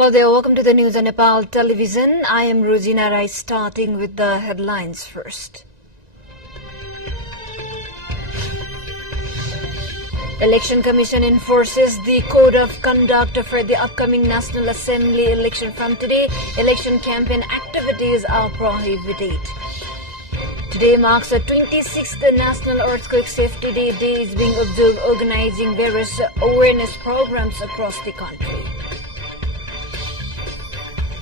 Hello there, welcome to the news on Nepal television. I am Rosina Rai, starting with the headlines first. Election Commission enforces the code of conduct for the upcoming National Assembly election from today. Election campaign activities are prohibited. Today marks the 26th National Earthquake Safety Day. Day is being observed, organizing various awareness programs across the country.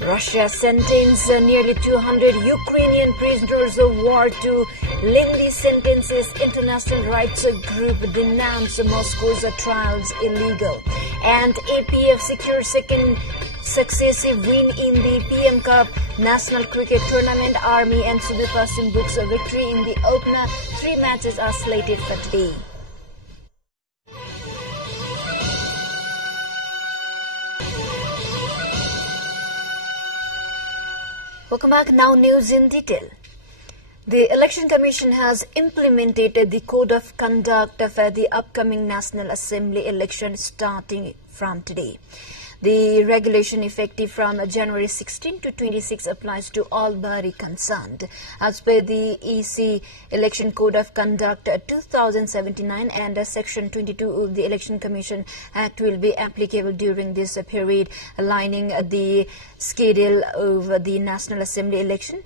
Russia sentenced nearly 200 Ukrainian prisoners of war to lengthy sentences. International rights group denounced Moscow's trials illegal. And APF secures second successive win in the PM Cup National Cricket Tournament. Army and Super Sim books a victory in the opener. 3 matches are slated for today. Welcome back. Now news in detail. The Election Commission has implemented the Code of Conduct for the upcoming National Assembly election starting from today. The regulation effective from January 16 to 26 applies to all body concerned. As per the EC Election Code of Conduct 2079 and Section 22 of the Election Commission Act will be applicable during this period, aligning the schedule of the National Assembly election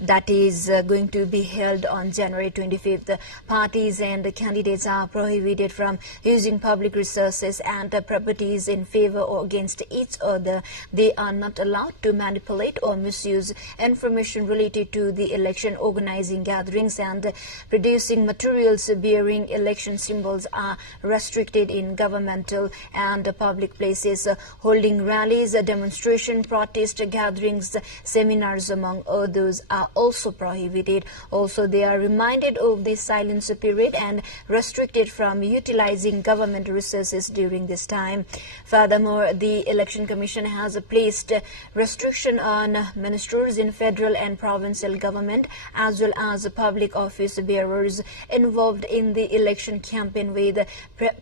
that is going to be held on January 25th. Parties and candidates are prohibited from using public resources and properties in favor or against each other. They are not allowed to manipulate or misuse information related to the election. Organizing gatherings and producing materials bearing election symbols are restricted in governmental and public places. Holding rallies, demonstration, protest gatherings, seminars, among others, are also prohibited. Also, they are reminded of the silence period and restricted from utilizing government resources during this time. Furthermore, the Election Commission has placed restriction on ministers in federal and provincial government as well as public office bearers involved in the election campaign with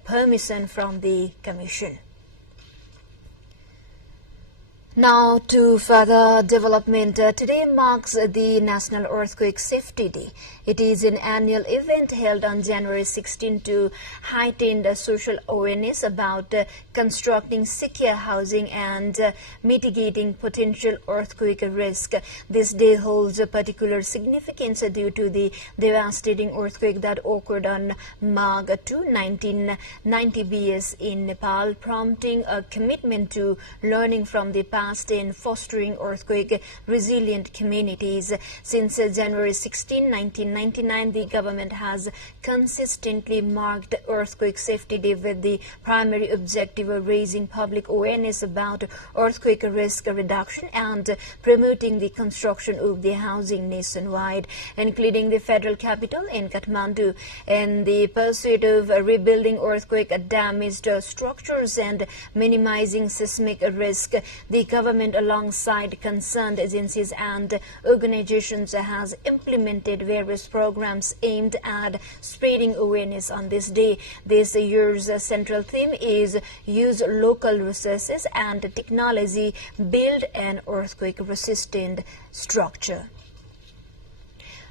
permission from the Commission. Now to further development. Today marks the National Earthquake Safety Day. It is an annual event held on January 16 to heighten social awareness about constructing secure housing and mitigating potential earthquake risk. This day holds a particular significance due to the devastating earthquake that occurred on March 2, 1990 BS in Nepal, prompting a commitment to learning from the past and fostering earthquake resilient communities. Since January 16, 1999, the government has consistently marked Earthquake Safety Day with the primary objective of raising public awareness about earthquake risk reduction and promoting the construction of the housing nationwide, including the federal capital in Kathmandu, in the pursuit of rebuilding earthquake-damaged structures and minimizing seismic risk. The government, alongside concerned agencies and organizations, has implemented various programs aimed at spreading awareness on this day. This year's central theme is use local resources and technology, build an earthquake-resistant structure.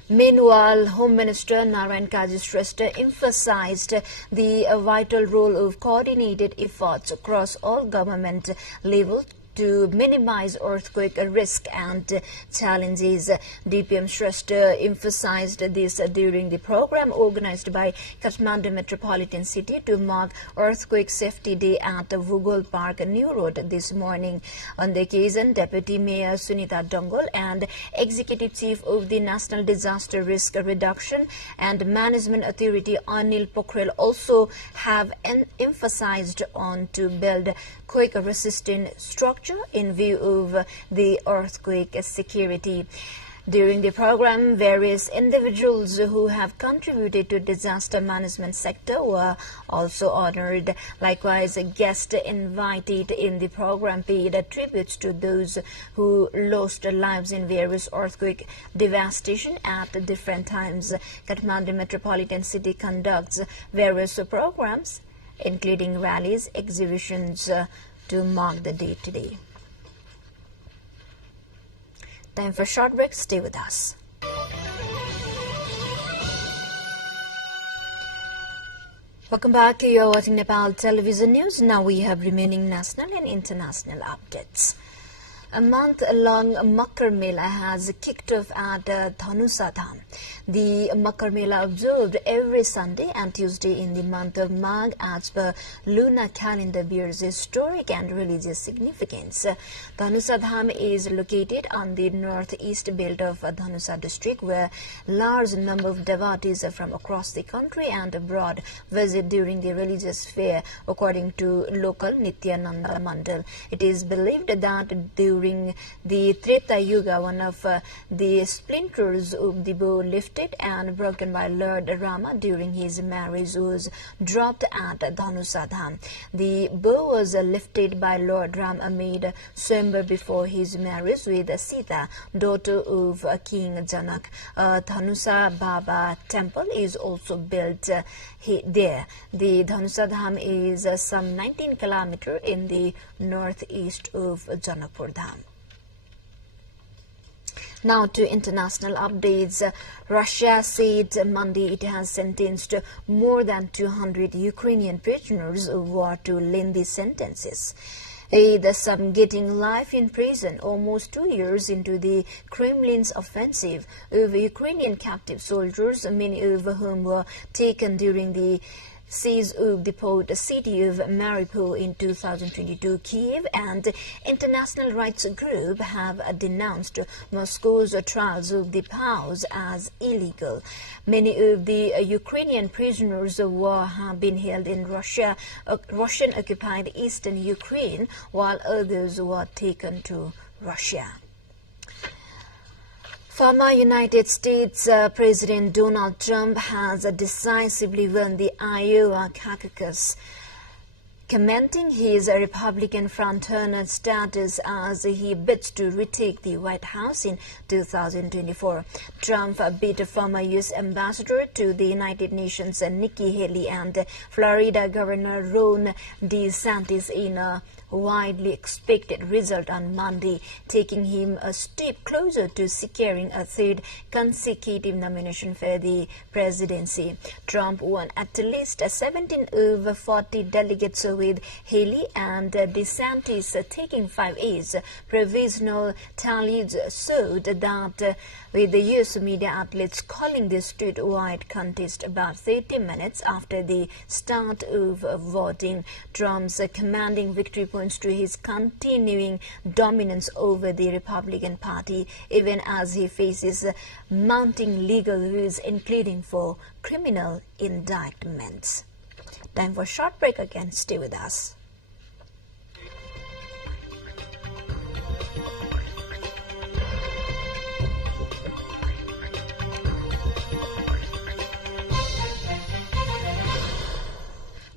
Meanwhile, Home Minister Narayan Kajishrestha emphasized the vital role of coordinated efforts across all government levels to minimize earthquake risk and challenges. DPM Shrestha emphasized this during the program organized by Kathmandu Metropolitan City to mark Earthquake Safety Day at Vugol Park, New Road this morning. On the occasion, Deputy Mayor Sunita Dongol and Executive Chief of the National Disaster Risk Reduction and Management Authority Anil Pokhrel also have emphasized on to build quake-resistant structure in view of the earthquake security. During the program, various individuals who have contributed to disaster management sector were also honored. Likewise, guests invited in the program paid tributes to those who lost their lives in various earthquake devastation at different times. Kathmandu Metropolitan City conducts various programs, including rallies, exhibitions, to mark the day today. Time for a short break. Stay with us. Welcome back. You're watching Nepal Television News. Now we have remaining national and international updates. A month-long Makar Mela has kicked off at Dhanusa Dham. The Makar Mela observed every Sunday and Tuesday in the month of Magh as per lunar calendar bears historic and religious significance. Dhanusa Dham is located on the northeast belt of Dhanusa district, where large number of devotees from across the country and abroad visit during the religious fair, according to local Nityananda Mandal. It is believed that during the Treta Yuga, one of the splinters of the bow lifted and broken by Lord Rama during his marriage was dropped at Dhanusa Dham. The bow was lifted by Lord Rama amid Swayamvar before his marriage with Sita, daughter of King Janak. Dhanusa Baba temple is also built there. The Dhanusa Dham is some 19 kilometers in the northeast of Janakpur Dham. Now to international updates. Russia said Monday it has sentenced more than 200 Ukrainian prisoners of war to lengthy sentences, with some getting life in prison almost 2 years into the Kremlin's offensive of Ukrainian captive soldiers, many of whom were taken during the siege of the port city of Mariupol in 2022. Kiev and international rights group have denounced Moscow's trials of the POWs as illegal. Many of the Ukrainian prisoners of war have been held in Russian-occupied eastern Ukraine, while others were taken to Russia. Former United States President Donald Trump has decisively won the Iowa caucus, cementing his Republican frontrunner status as he bids to retake the White House in 2024. Trump beat former U.S. Ambassador to the United Nations Nikki Haley and Florida Governor Ron DeSantis in a widely expected result on Monday, taking him a step closer to securing a third consecutive nomination for the presidency. Trump won at least 17 of 40 delegates, with Haley and DeSantis taking 5 each. Provisional tallies showed that with the U.S. media outlets calling the statewide contest about 30 minutes after the start of voting. Trump's commanding victory points to his continuing dominance over the Republican Party, even as he faces mounting legal risks, including for criminal indictments. Time for a short break again. Stay with us.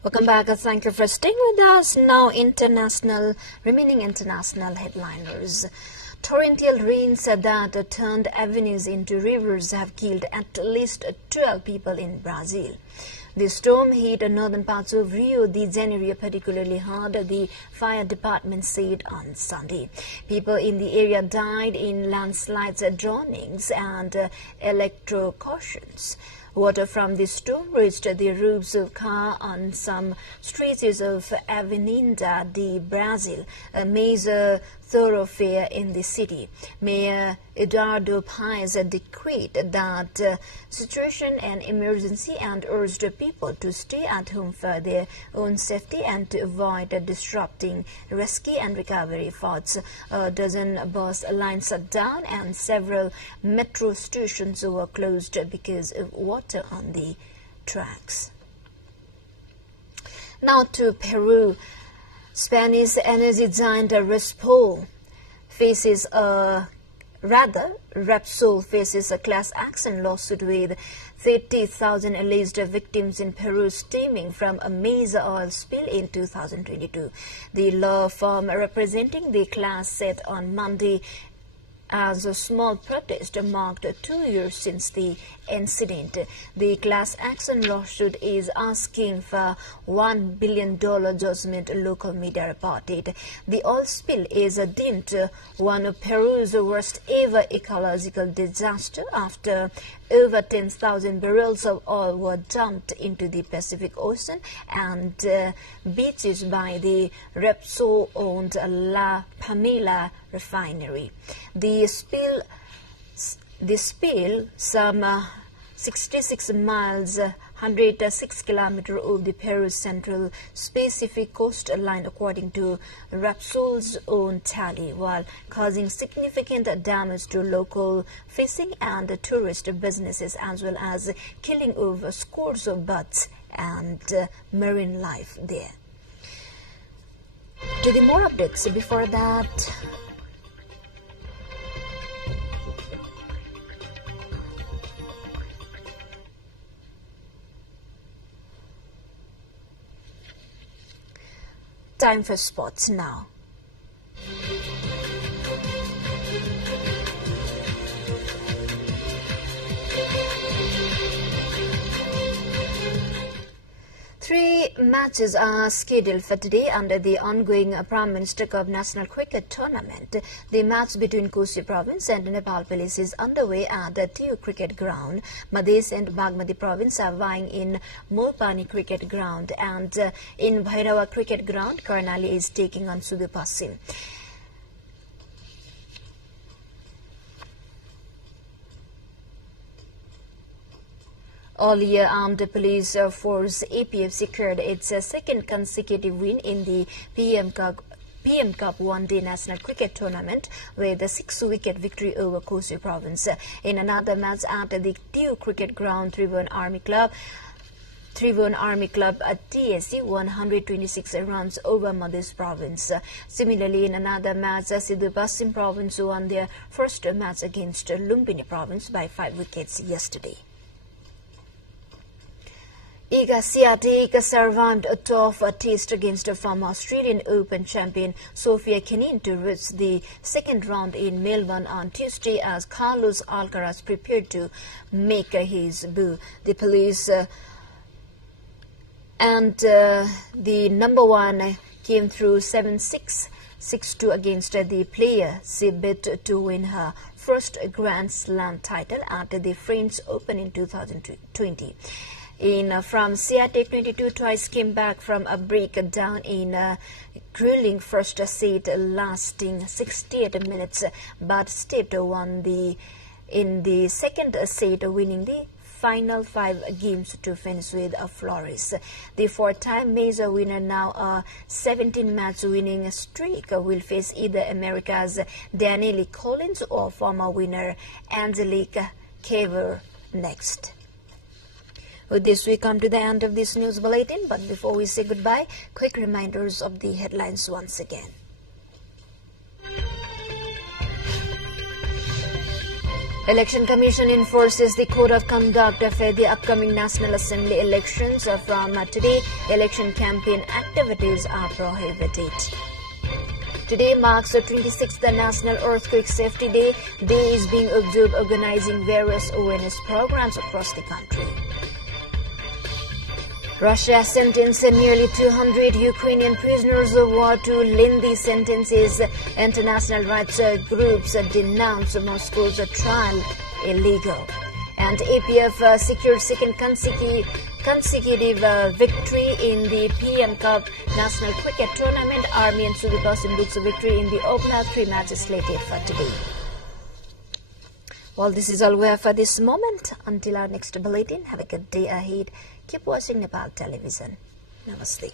Welcome back. Thank you for staying with us. Now, remaining international headliners. Torrential rains that turned avenues into rivers have killed at least 12 people in Brazil. The storm hit northern parts of Rio de Janeiro particularly hard, the fire department said on Sunday. People in the area died in landslides, drownings, and electrocutions. Water from the storm reached the roofs of cars on some stretches of Avenida de Brazil, a major thoroughfare in the city. Mayor Eduardo Paes decreed that situation an emergency and urged people to stay at home for their own safety and to avoid disrupting rescue and recovery efforts. A dozen bus lines shut down and several metro stations were closed because of water on the tracks. Now to Peru. Spanish energy giant Repsol faces a class action lawsuit with 30,000 alleged victims in Peru stemming from a major oil spill in 2022. The law firm representing the class said on Monday as a small protest marked 2 years since the incident. The class action lawsuit is asking for $1 billion judgment, local media reported. The oil spill is deemed one of Peru's worst ever ecological disaster after over 10,000 barrels of oil were dumped into the Pacific Ocean and beaches by the Repsol-owned La Pamela refinery. The spill, some 66 miles, 106 kilometers of the Peru's central Pacific coastline, according to Repsol's own tally, while causing significant damage to local fishing and tourist businesses, as well as killing over scores of birds and marine life there. To the more updates, before that, time for sports now. Three matches are scheduled for today under the ongoing Prime Minister Cup National Cricket Tournament. The match between Kosi Province and Nepal Police is underway at the Tiu Cricket Ground. Madhesh and Bagmati Province are vying in Molpani Cricket Ground, and in Bhairawa Cricket Ground, Karnali is taking on Sudupasim. All-year Armed Police Force APF secured its second consecutive win in the PM Cup One-Day National Cricket Tournament with a 6-wicket victory over Kosi Province. In another match at the Tiu Cricket Ground, Tribhuvan Army Club at TSC 126 runs over Madhesh Province. Similarly, in another match, Sudupasim Province won their first match against Lumbini Province by 5 wickets yesterday. Iga Swiatek survived a tough test against former Australian Open champion Sofia Kenin to reach the second round in Melbourne on Tuesday as Carlos Alcaraz prepared to make his debut. The police and the number one came through 7-6, 6-2 against the player. She bid to win her first Grand Slam title at the French Open in 2020. From Swiatek, 22 twice came back from a breakdown in a grueling first set lasting 68 minutes, but still won in the second set, winning the final 5 games to finish with a flourish. The 4-time major winner, now a 17-match winning streak, will face either America's Danielle Collins or former winner Angelique Kerber next. With this, we come to the end of this news bulletin, but before we say goodbye, quick reminders of the headlines once again. Election Commission enforces the Code of Conduct for the upcoming National Assembly elections. From today, election campaign activities are prohibited. Today marks the 26th National Earthquake Safety Day. Day is being observed organizing various awareness programs across the country. Russia sentenced nearly 200 Ukrainian prisoners of war to lengthy sentences. International rights groups denounce Moscow's trial illegal. And APF secured second consecutive victory in the PM Cup National Cricket Tournament. Army and Sudupasim books a victory in the opener. 3 matches slated for today. Well, this is all we have for this moment. Until our next bulletin, have a good day ahead. Keep watching Nepal Television. Namaste.